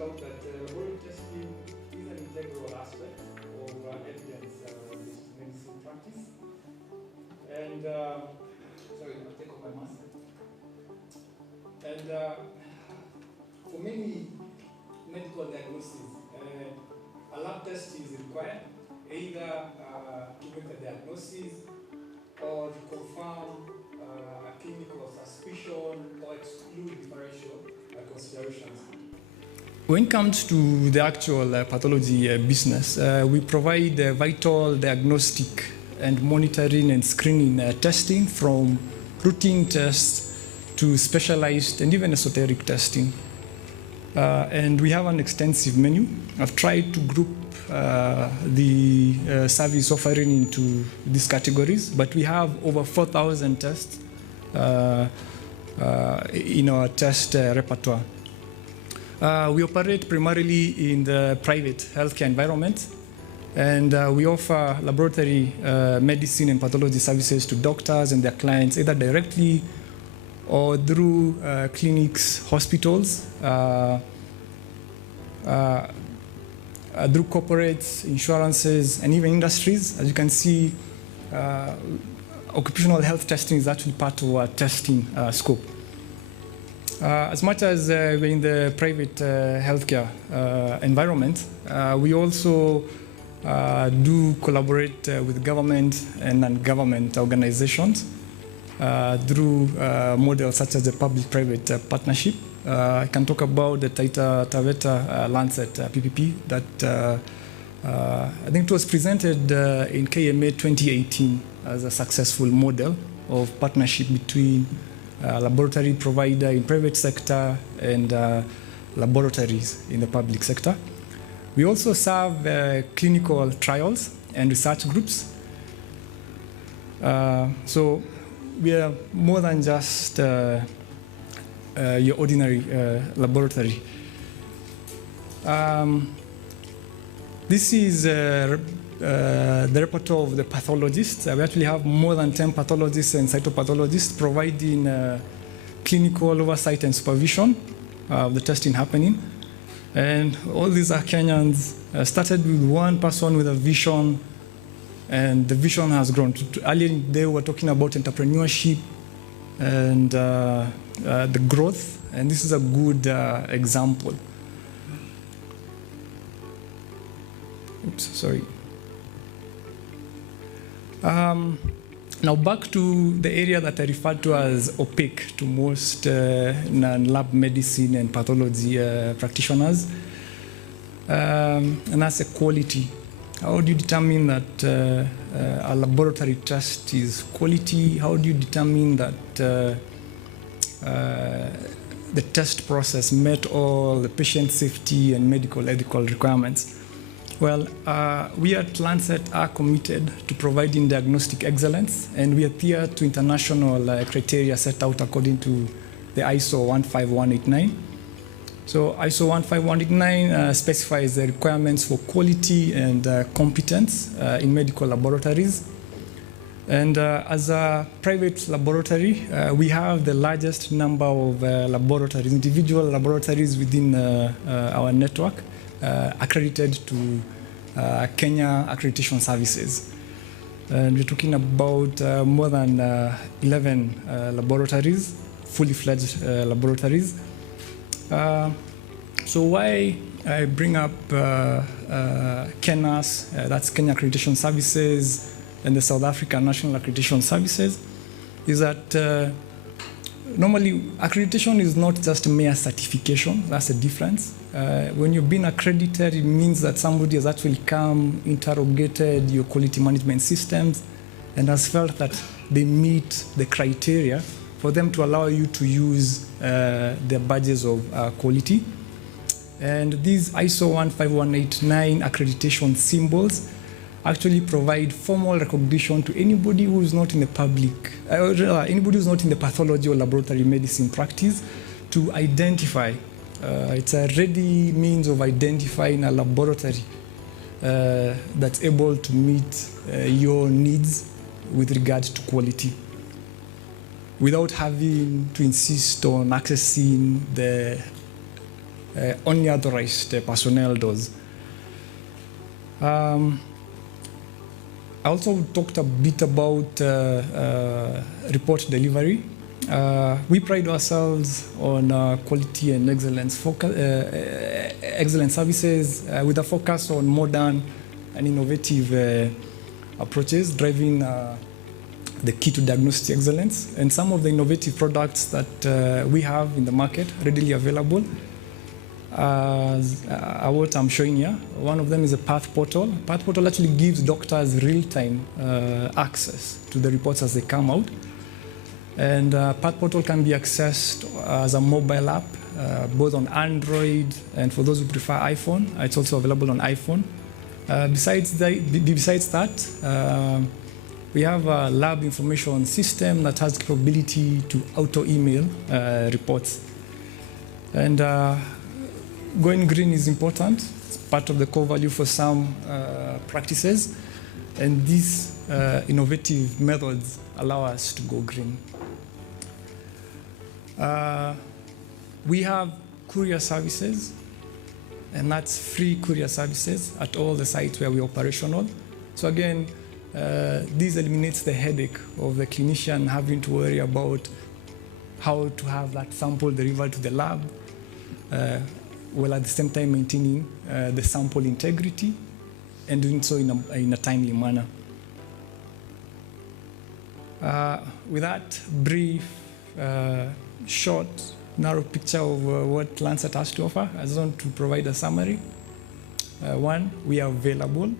out that laboratory testing is an integral aspect of evidence-based medicine practice. And sorry, I'll take off my mask. And for many medical diagnoses, a lab test is required, either to make a diagnosis or to confirm a clinical suspicion or exclude differential considerations. When it comes to the actual pathology business, we provide vital diagnostic and monitoring and screening testing, from routine tests to specialized and even esoteric testing. And we have an extensive menu. I've tried to group the service offering into these categories, but we have over 4,000 tests in our test repertoire. We operate primarily in the private healthcare environment, and we offer laboratory medicine and pathology services to doctors and their clients, either directly or through clinics, hospitals, through corporates, insurances, and even industries. As you can see, occupational health testing is actually part of our testing scope. As much as we're in the private healthcare environment, we also do collaborate with government and non-government organizations through models such as the public-private partnership. I can talk about the Taita Taveta Lancet PPP that I think it was presented in KMA 2018 as a successful model of partnership between laboratory provider in private sector and laboratories in the public sector. We also serve clinical trials and research groups. So we are more than just your ordinary laboratory. This is the repertoire of the pathologists. We actually have more than 10 pathologists and cytopathologists providing clinical oversight and supervision of the testing happening. And all these are Kenyans. Started with one person with a vision, and the vision has grown. Earlier they were talking about entrepreneurship and the growth, and this is a good example. Oops, sorry. Now back to the area that I referred to as opaque to most non-lab medicine and pathology practitioners, and that's a quality. How do you determine that a laboratory test is quality? How do you determine that the test process met all the patient safety and medical ethical requirements? Well, we at Lancet are committed to providing diagnostic excellence, and we adhere to international criteria set out according to the ISO 15189. So ISO 15189 specifies the requirements for quality and competence in medical laboratories. And as a private laboratory, we have the largest number of laboratories, individual laboratories within our network, accredited to Kenya Accreditation Services. And we're talking about more than 11 laboratories, fully fledged laboratories. So why I bring up KENAS, that's Kenya Accreditation Services, and the South African National Accreditation Services, is that normally accreditation is not just mere certification. That's the difference. When you've been accredited, it means that somebody has actually come, interrogated your quality management systems, and has felt that they meet the criteria for them to allow you to use their badges of quality. And these ISO 15189 accreditation symbols actually provide formal recognition to anybody who is not in the public, anybody who's not in the pathology or laboratory medicine practice, to identify. It's a ready means of identifying a laboratory that's able to meet your needs with regard to quality, without having to insist on accessing the only authorized personnel does. I also talked a bit about report delivery. We pride ourselves on quality and excellent services with a focus on modern and innovative approaches, driving the key to diagnostic excellence. And some of the innovative products that we have in the market readily available what I'm showing here. One of them is a Path Portal. Path Portal actually gives doctors real-time access to the reports as they come out. And Path Portal can be accessed as a mobile app, both on Android and for those who prefer iPhone. It's also available on iPhone. Besides that, we have a lab information system that has the capability to auto-email reports. And going green is important. It's part of the core value for some practices. And these innovative methods allow us to go green. We have courier services, and that's free courier services at all the sites where we're operational. So again, this eliminates the headache of the clinician having to worry about how to have that sample delivered to the lab, while at the same time maintaining the sample integrity and doing so in a timely manner. With that brief, short, narrow picture of what Lancet has to offer, I just want to provide a summary. One, we are available,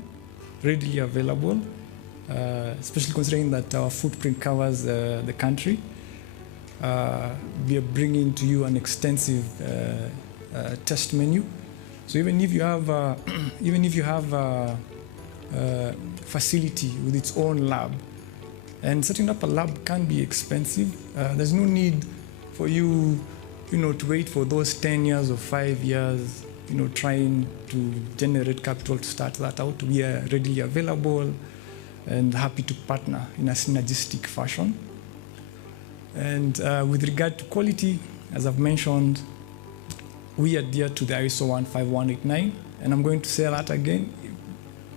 readily available, especially considering that our footprint covers the country. We are bringing to you an extensive test menu. So even if you have a facility with its own lab, and setting up a lab can be expensive, there's no need for you, to wait for those 10 years or 5 years, trying to generate capital to start that out. We are readily available and happy to partner in a synergistic fashion. And with regard to quality, as I've mentioned, we adhere to the ISO 15189, and I'm going to say that again.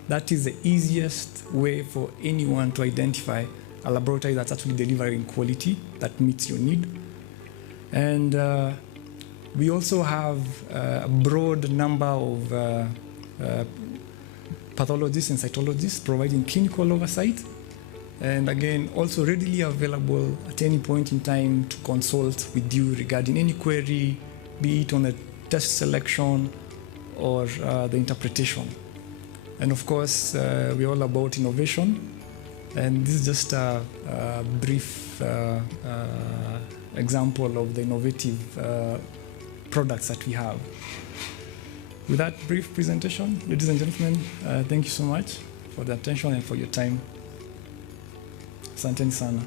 That is the easiest way for anyone to identify a laboratory that's actually delivering quality that meets your need. And we also have a broad number of pathologists and cytologists providing clinical oversight. And again, also readily available at any point in time to consult with you regarding any query, be it on the test selection or the interpretation. And of course, we're all about innovation. And this is just a brief example of the innovative products that we have. With that brief presentation, ladies and gentlemen, thank you so much for the attention and for your time. Asanteni sana.